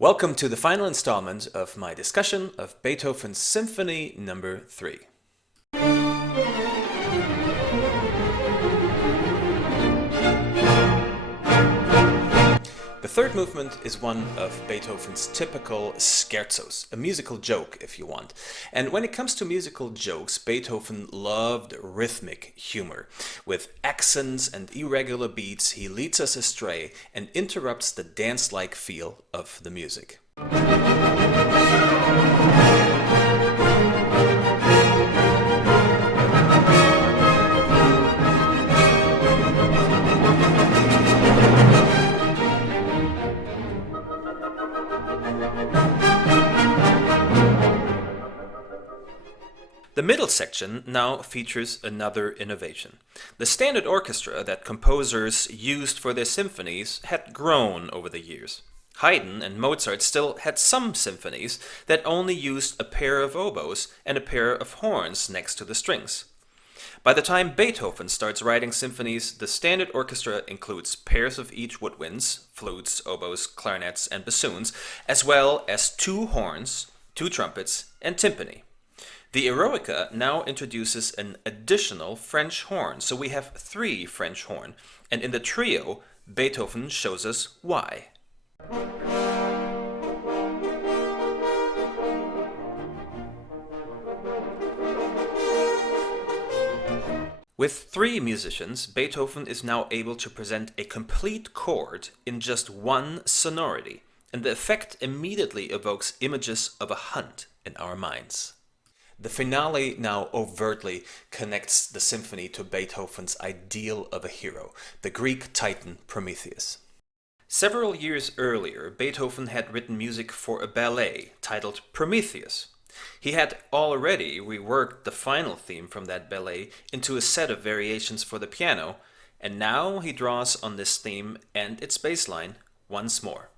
Welcome to the final installment of my discussion of Beethoven's Symphony No. 3. The third movement is one of Beethoven's typical scherzos, a musical joke if you want. And when it comes to musical jokes, Beethoven loved rhythmic humor. With accents and irregular beats, he leads us astray and interrupts the dance-like feel of the music. The middle section now features another innovation. The standard orchestra that composers used for their symphonies had grown over the years. Haydn and Mozart still had some symphonies that only used a pair of oboes and a pair of horns next to the strings. By the time Beethoven starts writing symphonies, the standard orchestra includes pairs of each woodwinds, flutes, oboes, clarinets, and bassoons, as well as two horns, two trumpets, and timpani. The Eroica now introduces an additional French horn, so we have three French horn, and in the trio, Beethoven shows us why. With three musicians, Beethoven is now able to present a complete chord in just one sonority, and the effect immediately evokes images of a hunt in our minds. The finale now overtly connects the symphony to Beethoven's ideal of a hero, the Greek titan Prometheus. Several years earlier, Beethoven had written music for a ballet titled Prometheus. He had already reworked the final theme from that ballet into a set of variations for the piano, and now he draws on this theme and its bass line once more.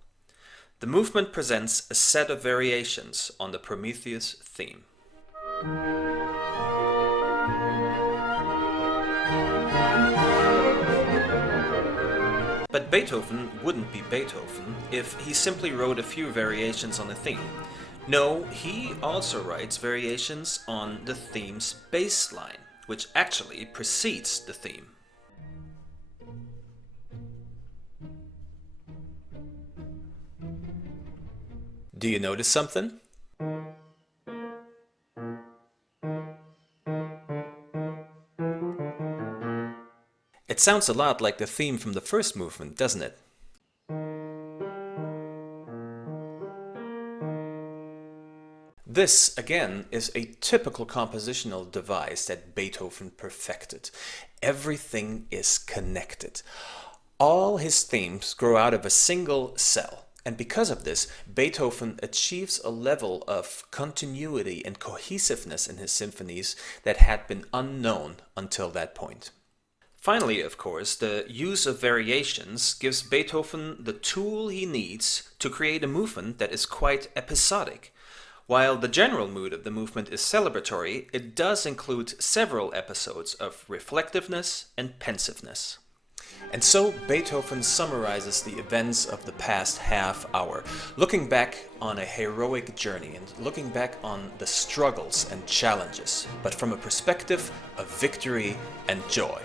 The movement presents a set of variations on the Prometheus theme. But Beethoven wouldn't be Beethoven if he simply wrote a few variations on the theme. No, he also writes variations on the theme's bass line, which actually precedes the theme. Do you notice something? It sounds a lot like the theme from the first movement, doesn't it? This, again, is a typical compositional device that Beethoven perfected. Everything is connected. All his themes grow out of a single cell, and because of this, Beethoven achieves a level of continuity and cohesiveness in his symphonies that had been unknown until that point. Finally, of course, the use of variations gives Beethoven the tool he needs to create a movement that is quite episodic. While the general mood of the movement is celebratory, it does include several episodes of reflectiveness and pensiveness. And so Beethoven summarizes the events of the past half hour, looking back on a heroic journey and looking back on the struggles and challenges, but from a perspective of victory and joy.